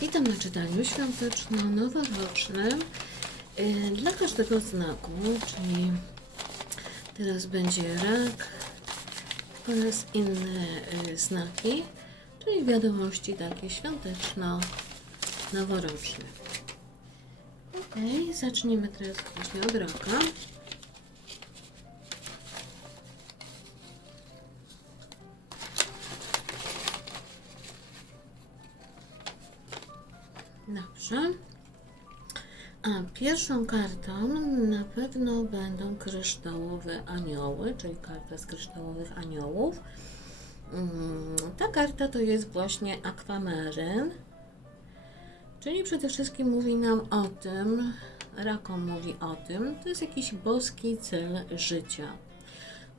Witam na czytaniu świąteczno-noworocznym dla każdego znaku, czyli teraz będzie rak oraz inne e, znaki, czyli wiadomości takie świąteczno-noworoczne. Ok, zacznijmy teraz właśnie od raka. Pierwszą kartą na pewno będą kryształowe anioły, czyli karta z kryształowych aniołów. Mm, Ta karta to jest właśnie akwamaryn, czyli przede wszystkim mówi nam o tym, rakom mówi o tym, to jest jakiś boski cel życia.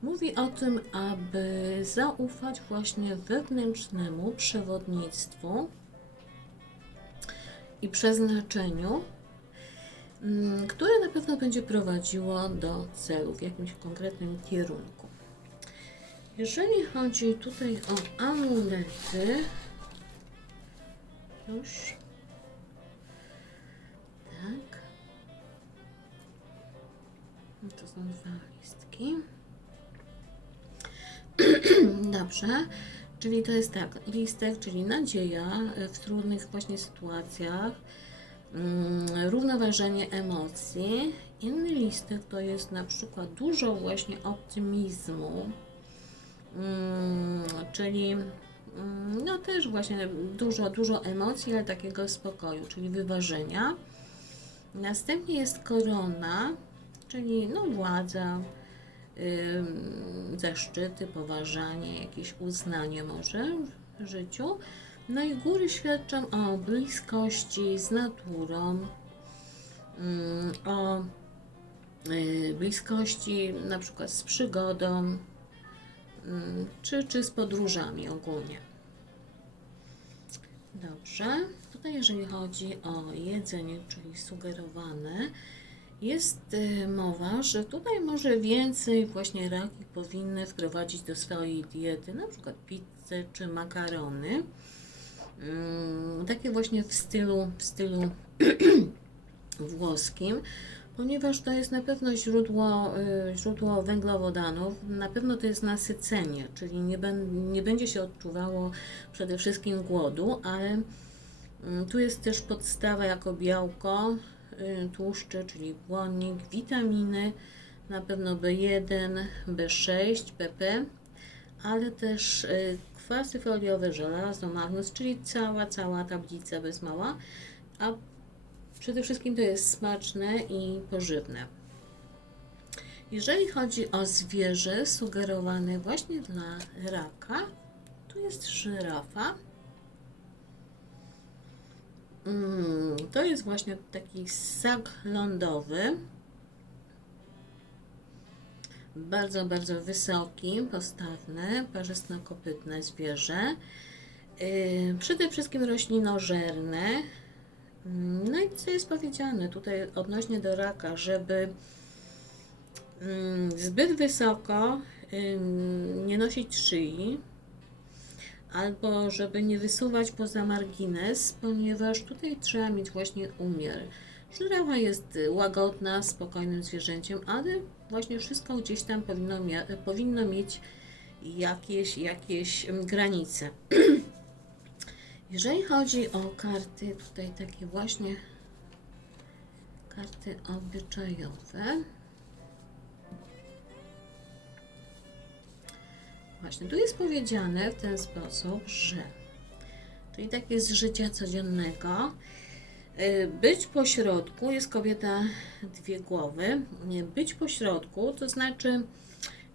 Mówi o tym, aby zaufać właśnie wewnętrznemu przewodnictwu, i przeznaczeniu, które na pewno będzie prowadziło do celu w jakimś konkretnym kierunku. Jeżeli chodzi tutaj o amulety, już tak, No to są dwa listki. Dobrze. Czyli to jest tak, listek, czyli nadzieja w trudnych właśnie sytuacjach, mm, równoważenie emocji. Inny listek to jest na przykład dużo właśnie optymizmu, mm, czyli mm, no też właśnie dużo, dużo emocji, ale takiego spokoju, czyli wyważenia. Następnie jest korona, czyli no władza, zaszczyty, poważanie, jakieś uznanie może w życiu. No i góry świadczą o bliskości z naturą, ym, o y, bliskości na przykład z przygodą, ym, czy, czy z podróżami ogólnie. Dobrze. Tutaj jeżeli chodzi o jedzenie, czyli sugerowane, jest y, mowa, że tutaj może więcej właśnie raki powinny wprowadzić do swojej diety, na przykład pizzę czy makarony. Mm, takie właśnie w stylu, w stylu włoskim, ponieważ to jest na pewno źródło, y, źródło węglowodanów, na pewno to jest nasycenie, czyli nie, nie będzie się odczuwało przede wszystkim głodu, ale mm, tu jest też podstawa jako białko, tłuszcze, czyli błonnik, witaminy, na pewno B1, B6, PP, ale też y, kwasy foliowe, żelazo, magnez, czyli cała, cała tablica bez mała, a przede wszystkim to jest smaczne i pożywne. Jeżeli chodzi o zwierzę sugerowane właśnie dla raka, tu jest żyrafa. Mm, to jest właśnie taki ssak lądowy. Bardzo, bardzo wysoki, postawny, parzystno-kopytne zwierzę. Yy, przede wszystkim roślinożerne. Mm, No i co jest powiedziane tutaj odnośnie do raka, żeby mm, zbyt wysoko ym, nie nosić szyi, albo żeby nie wysuwać poza margines, ponieważ tutaj trzeba mieć właśnie umiar. Żyrafa jest łagodna, spokojnym zwierzęciem, ale właśnie wszystko gdzieś tam powinno, powinno mieć jakieś, jakieś ym, granice. Jeżeli chodzi o karty, tutaj takie właśnie karty obyczajowe. Właśnie, tu jest powiedziane w ten sposób, że czyli takie z życia codziennego. Y, Być pośrodku jest kobieta dwie głowy. Nie, Być pośrodku to znaczy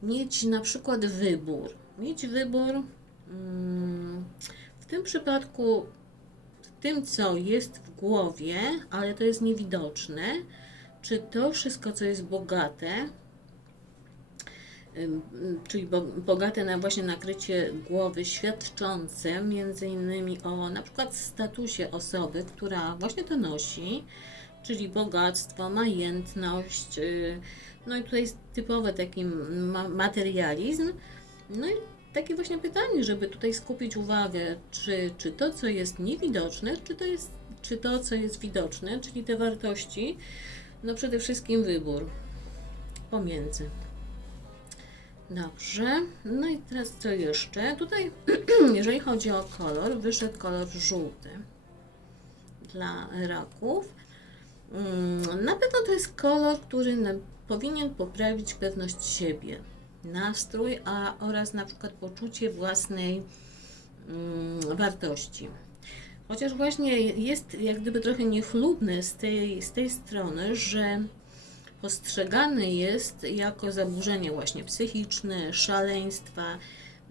mieć na przykład wybór. Mieć wybór mm, w tym przypadku w tym, co jest w głowie, ale to jest niewidoczne, czy to wszystko, co jest bogate, czyli bo, bogate na właśnie nakrycie głowy, świadczące między innymi o na przykład statusie osoby, która właśnie to nosi, czyli bogactwo, majętność, yy, no i tutaj jest typowy taki ma- materializm, no i takie właśnie pytanie, żeby tutaj skupić uwagę, czy, czy to, co jest niewidoczne, czy to, jest, czy to, co jest widoczne, czyli te wartości, no przede wszystkim wybór pomiędzy. Dobrze, no i teraz co jeszcze? Tutaj, jeżeli chodzi o kolor, wyszedł kolor żółty dla raków. Mm, Na pewno to jest kolor, który powinien poprawić pewność siebie, nastrój, a oraz na przykład poczucie własnej mm, wartości. Chociaż właśnie jest jak gdyby trochę niechlubne z tej, z tej strony, że postrzegany jest jako zaburzenie właśnie psychiczne, szaleństwa,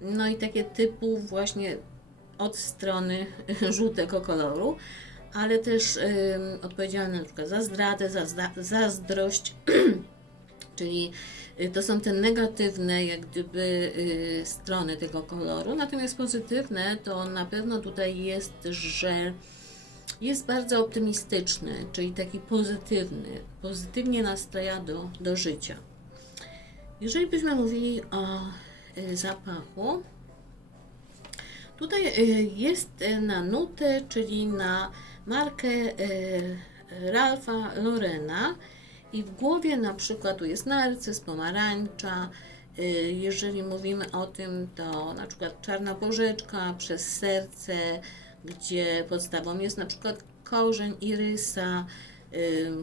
no i takie typu właśnie od strony żółtego koloru, ale też ym, odpowiedzialne na przykład za zdradę, za zazdrość, czyli y, to są te negatywne jak gdyby y, strony tego koloru, natomiast pozytywne to na pewno tutaj jest, że jest bardzo optymistyczny, czyli taki pozytywny, pozytywnie nastraja do, do życia. Jeżeli byśmy mówili o y, zapachu, tutaj y, jest y, na nutę, czyli na markę Ralfa Lorena i w głowie na przykład tu jest narcyz, pomarańcza, jeżeli mówimy o tym, to na przykład czarna porzeczka przez serce, gdzie podstawą jest na przykład korzeń irysa,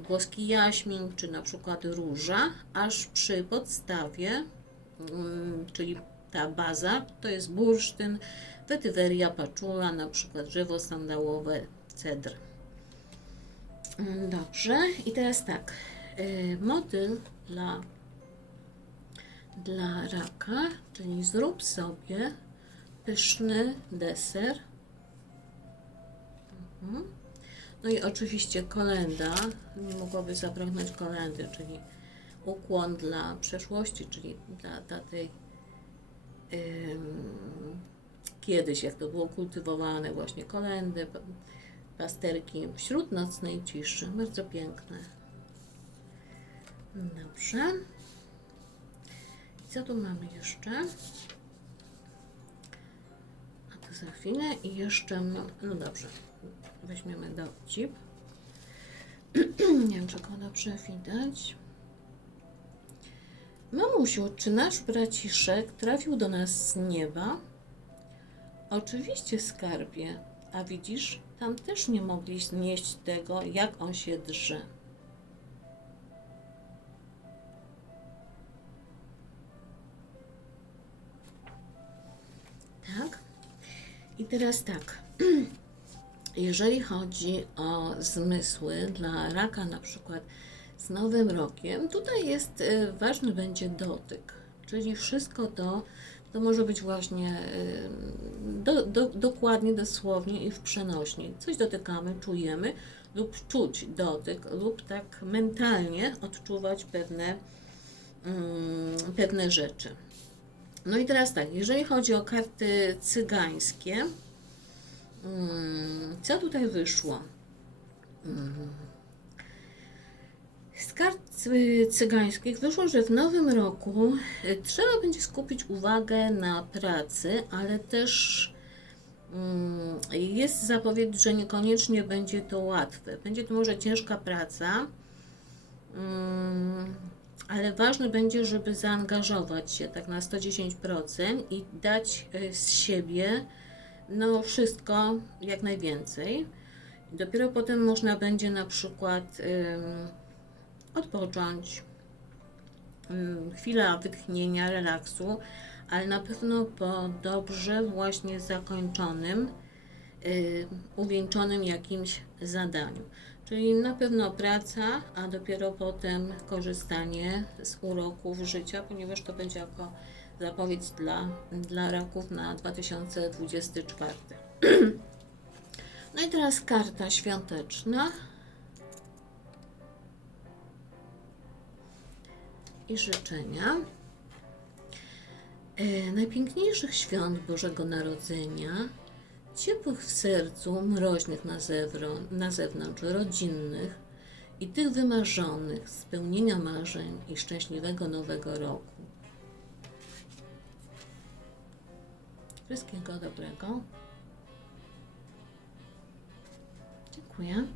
włoski jaśmin, czy na przykład róża, aż przy podstawie, czyli ta baza, to jest bursztyn, wetyweria paczula, na przykład drzewo sandałowe, cedr. Dobrze, i teraz tak, y, motyl dla, dla raka, czyli zrób sobie pyszny deser. No i oczywiście kolenda, nie mogłoby zabraknąć kolendy, czyli ukłon dla przeszłości, czyli dla, tej ym, kiedyś, jak to było kultywowane, właśnie kolendy, pa- pasterki wśród nocnej ciszy. Bardzo piękne. Dobrze. Co tu mamy jeszcze? A to za chwilę i jeszcze no dobrze, weźmiemy dowcip. Nie wiem, czy go dobrze widać. Mamusiu, czy nasz braciszek trafił do nas z nieba? Oczywiście, skarbie. A widzisz, tam też nie mogli znieść tego, jak on się drze. Tak? I teraz tak. Jeżeli chodzi o zmysły dla raka, na przykład z Nowym Rokiem, tutaj jest y, ważny będzie dotyk, czyli wszystko to, to może być właśnie y, do, do, dokładnie, dosłownie i w przenośni. Coś dotykamy, czujemy lub czuć dotyk, lub tak mentalnie odczuwać pewne, mm, pewne rzeczy. No i teraz tak, jeżeli chodzi o karty cygańskie, mm, co tutaj wyszło? Z kart cy- cygańskich wyszło, że w nowym roku y, trzeba będzie skupić uwagę na pracy, ale też mm, jest zapowiedź, że niekoniecznie będzie to łatwe. Będzie to może ciężka praca, mm, ale ważne będzie, żeby zaangażować się tak na 110% i dać y, z siebie no wszystko jak najwięcej. Dopiero potem można będzie na przykład odpocząć, ym, chwila wytchnienia, relaksu, ale na pewno po dobrze właśnie zakończonym, uwieńczonym jakimś zadaniu. Czyli na pewno praca, a dopiero potem korzystanie z uroków życia, ponieważ to będzie jako zapowiedź dla, dla raków na 2024. No i teraz karta świąteczna. I życzenia. E, najpiękniejszych świąt Bożego Narodzenia, ciepłych w sercu, mroźnych na, zewro- na zewnątrz, rodzinnych i tych wymarzonych, spełnienia marzeń i szczęśliwego nowego roku. Wszystkiego dobrego. Dziękuję.